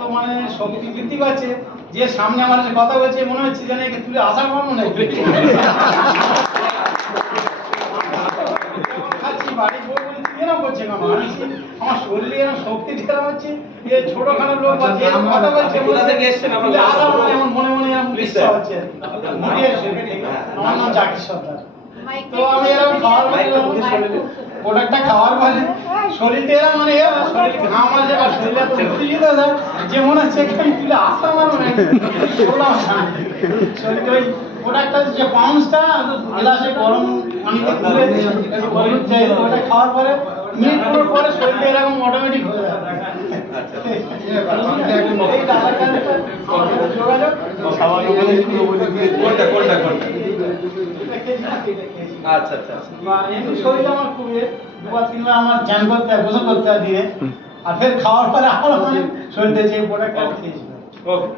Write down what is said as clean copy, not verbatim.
মানে শক্তি বৃদ্ধি পাচ্ছে, যে সামনে আমার সাথে কথা বলছে মনে হচ্ছে যেন একে তুলে আশা পাবো না। খাচ্ছি বাড়ি বউ বলে তুই এরকম করছে কেন, আমি আমার শরীরে এরকম শক্তি ঢেরা হচ্ছে, এ ছোটখাটো লোক বা যে কথা বলছে কোথা থেকে এসছেন আপনারা? তুলে আশা পাবো না, এমন মনে মনে এরকম ইচ্ছা হচ্ছে। আমার নাম জাকির সর্দার। তো আমি এরকম খাওয়ার প্রোডাক্টটা খাওয়ার পরে শরীরটা এরা মানে শরীর ঘাম আছে বা শরীরে এত উত্তেজিত হয়ে যায় যে মনে হচ্ছে এখানে তুলে আসতে পারবো না। শরীরে ওই প্রোডাক্টটা যে পাউন্সটা গ্লাসে গরম পানিতে তুলে হলুদ চাই, ওটা খাওয়ার পরে মিনিট পরে শরীরটা এরকম অটোমেটিক হয়ে যায়। যোগাযোগ আচ্ছা আচ্ছা শরীরটা আমার খুব দুবার তিনবার আমার ধ্যান করতে হয়, গোসল করতে হয় দিনে, আর ফের খাওয়ার পরে আবার মানে শরীরটা যে প্রোডাক্টটা খেয়েছিল। ওকে